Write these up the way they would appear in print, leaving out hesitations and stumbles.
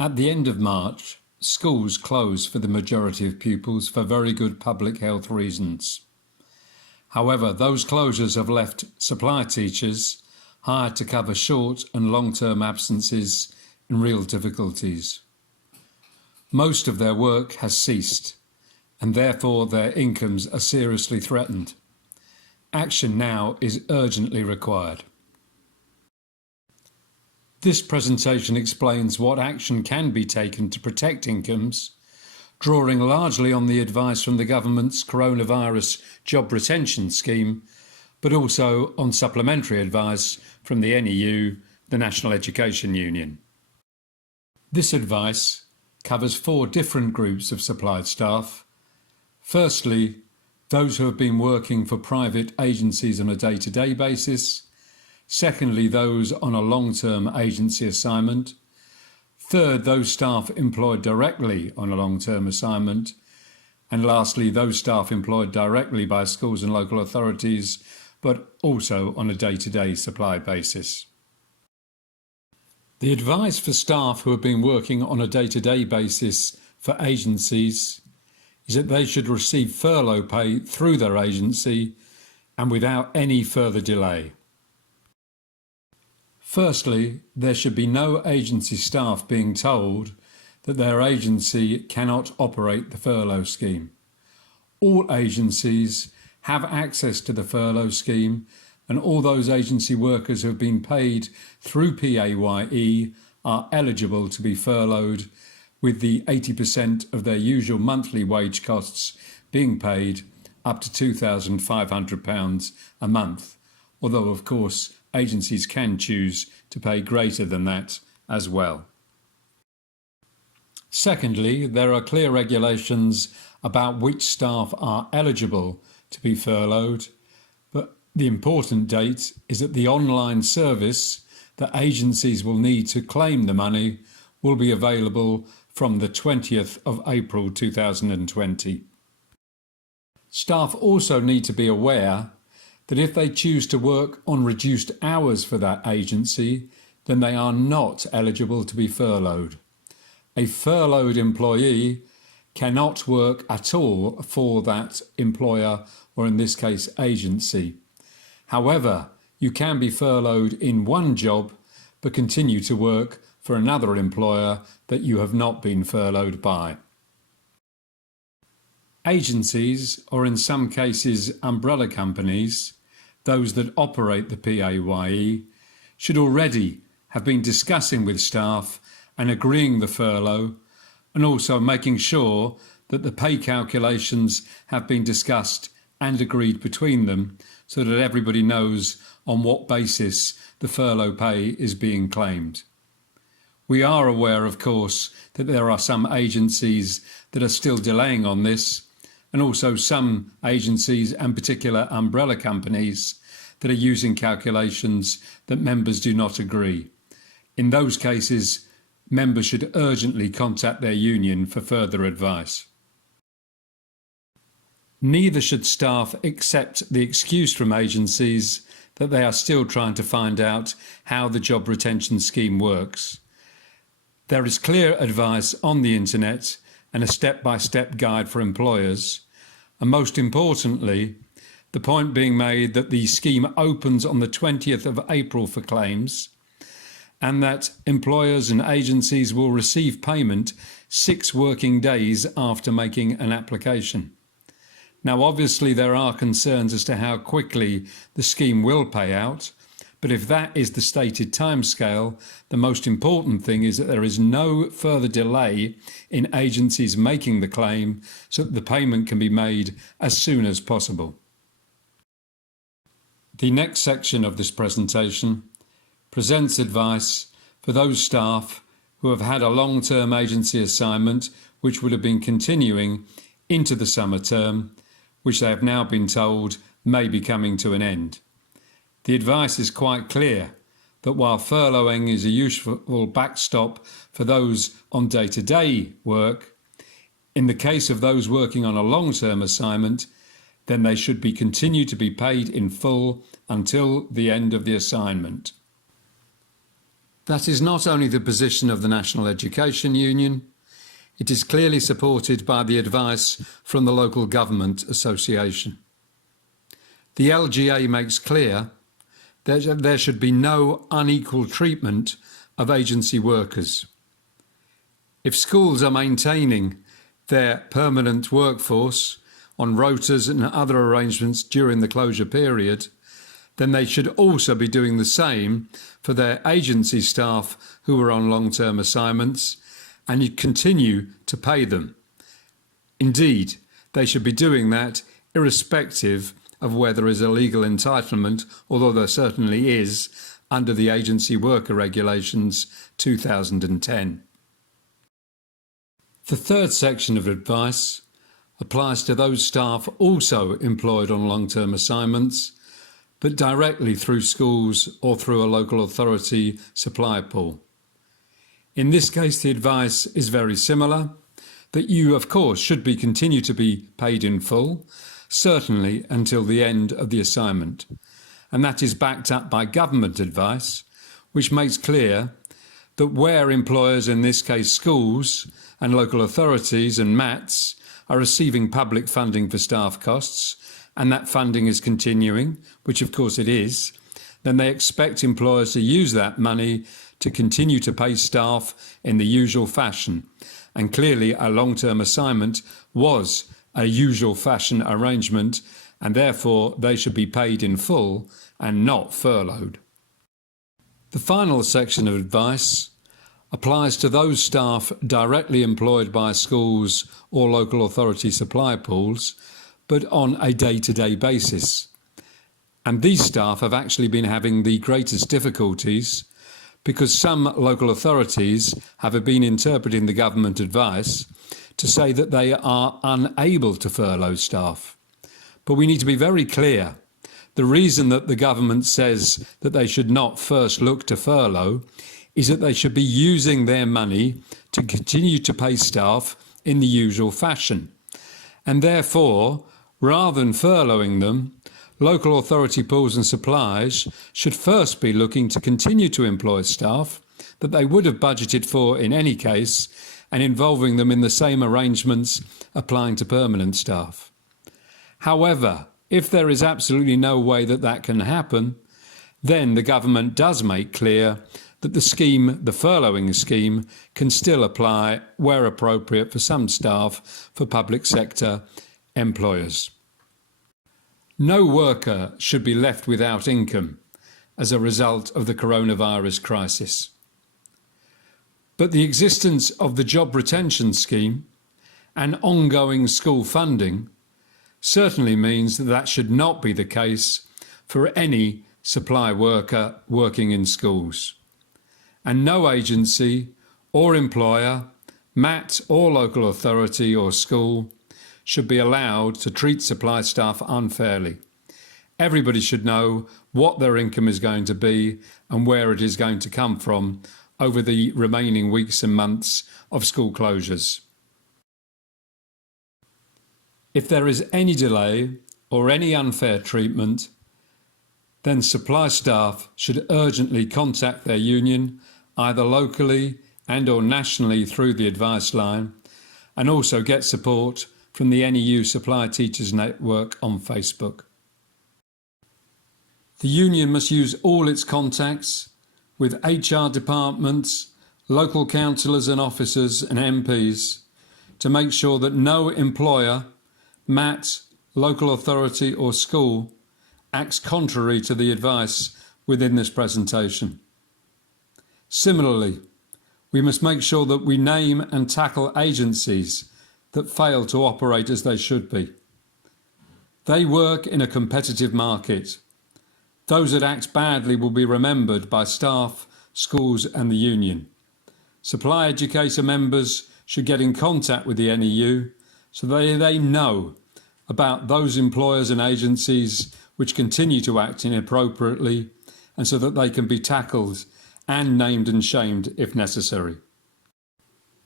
At the end of March, schools closed for the majority of pupils for very good public health reasons. However, those closures have left supply teachers hired to cover short and long-term absences in real difficulties. Most of their work has ceased, and therefore their incomes are seriously threatened. Action now is urgently required. This presentation explains what action can be taken to protect incomes, drawing largely on the advice from the government's coronavirus job retention scheme, but also on supplementary advice from the NEU, the National Education Union. This advice covers 4 different groups of supplied staff. Firstly, those who have been working for private agencies on a day-to-day basis. Secondly, those on a long-term agency assignment. Third, those staff employed directly on a long-term assignment. And lastly, those staff employed directly by schools and local authorities, but also on a day-to-day supply basis. The advice for staff who have been working on a day-to-day basis for agencies is that they should receive furlough pay through their agency and without any further delay. Firstly, there should be no agency staff being told that their agency cannot operate the furlough scheme. All agencies have access to the furlough scheme, and all those agency workers who have been paid through PAYE are eligible to be furloughed, with the 80% of their usual monthly wage costs being paid up to £2,500 a month, although of course agencies can choose to pay greater than that as well. Secondly, there are clear regulations about which staff are eligible to be furloughed, but the important date is that the online service that agencies will need to claim the money will be available from the 20th of April 2020. Staff also need to be aware that if they choose to work on reduced hours for that agency, then they are not eligible to be furloughed. A furloughed employee cannot work at all for that employer, or in this case agency. However, you can be furloughed in one job but continue to work for another employer that you have not been furloughed by. Agencies, or in some cases umbrella companies, those that operate the PAYE, should already have been discussing with staff and agreeing the furlough, and also making sure that the pay calculations have been discussed and agreed between them, so that everybody knows on what basis the furlough pay is being claimed. We are aware, of course, that there are some agencies that are still delaying on this, and also some agencies and particular umbrella companies that are using calculations that members do not agree. In those cases, members should urgently contact their union for further advice. Neither should staff accept the excuse from agencies that they are still trying to find out how the job retention scheme works. There is clear advice on the internet and a step-by-step guide for employers, and most importantly, the point being made that the scheme opens on the 20th of April for claims, and that employers and agencies will receive payment 6 working days after making an application. Now, obviously, there are concerns as to how quickly the scheme will pay out, but if that is the stated timescale, the most important thing is that there is no further delay in agencies making the claim, so that the payment can be made as soon as possible. The next section of this presentation presents advice for those staff who have had a long-term agency assignment which would have been continuing into the summer term, which they have now been told may be coming to an end. The advice is quite clear that while furloughing is a useful backstop for those on day-to-day work, in the case of those working on a long-term assignment, then they should be continued to be paid in full until the end of the assignment. That is not only the position of the National Education Union, it is clearly supported by the advice from the Local Government Association. The LGA makes clear that there should be no unequal treatment of agency workers. If schools are maintaining their permanent workforce on rotas and other arrangements during the closure period, then they should also be doing the same for their agency staff who are on long-term assignments, and you continue to pay them. Indeed, they should be doing that irrespective of whether there is a legal entitlement, although there certainly is under the Agency Worker Regulations 2010. The third section of advice applies to those staff also employed on long-term assignments, but directly through schools or through a local authority supply pool. In this case, the advice is very similar, that you, of course, should continue to be paid in full, certainly until the end of the assignment. And that is backed up by government advice, which makes clear that where employers, in this case schools and local authorities and MATs, are receiving public funding for staff costs, and that funding is continuing, which of course it is, then they expect employers to use that money to continue to pay staff in the usual fashion. And clearly a long-term assignment was a usual fashion arrangement, and therefore they should be paid in full and not furloughed. The final section of advice applies to those staff directly employed by schools or local authority supply pools, but on a day-to-day basis. And these staff have actually been having the greatest difficulties because some local authorities have been interpreting the government advice to say that they are unable to furlough staff. But we need to be very clear. The reason that the government says that they should not first look to furlough is that they should be using their money to continue to pay staff in the usual fashion. And therefore, rather than furloughing them, local authority pools and supplies should first be looking to continue to employ staff that they would have budgeted for in any case, and involving them in the same arrangements applying to permanent staff. However, if there is absolutely no way that that can happen, then the government does make clear that the furloughing scheme, can still apply where appropriate for some staff for public sector employers. No worker should be left without income as a result of the coronavirus crisis. But the existence of the job retention scheme and ongoing school funding certainly means that that should not be the case for any supply worker working in schools. And no agency or employer, MAT or local authority or school, should be allowed to treat supply staff unfairly. Everybody should know what their income is going to be and where it is going to come from over the remaining weeks and months of school closures. If there is any delay or any unfair treatment, then supply staff should urgently contact their union, either locally and/or nationally through the advice line, and also get support from the NEU Supply Teachers Network on Facebook. The union must use all its contacts with HR departments, local councillors and officers and MPs to make sure that no employer, MAT, local authority or school acts contrary to the advice within this presentation. Similarly, we must make sure that we name and tackle agencies that fail to operate as they should be. They work in a competitive market. Those that act badly will be remembered by staff, schools and the union. Supply educator members should get in contact with the NEU so they know about those employers and agencies which continue to act inappropriately, and so that they can be tackled and named and shamed if necessary.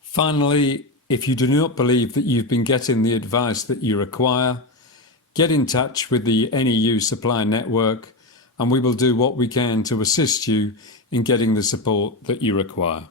Finally, if you do not believe that you've been getting the advice that you require, get in touch with the NEU Supply Network and we will do what we can to assist you in getting the support that you require.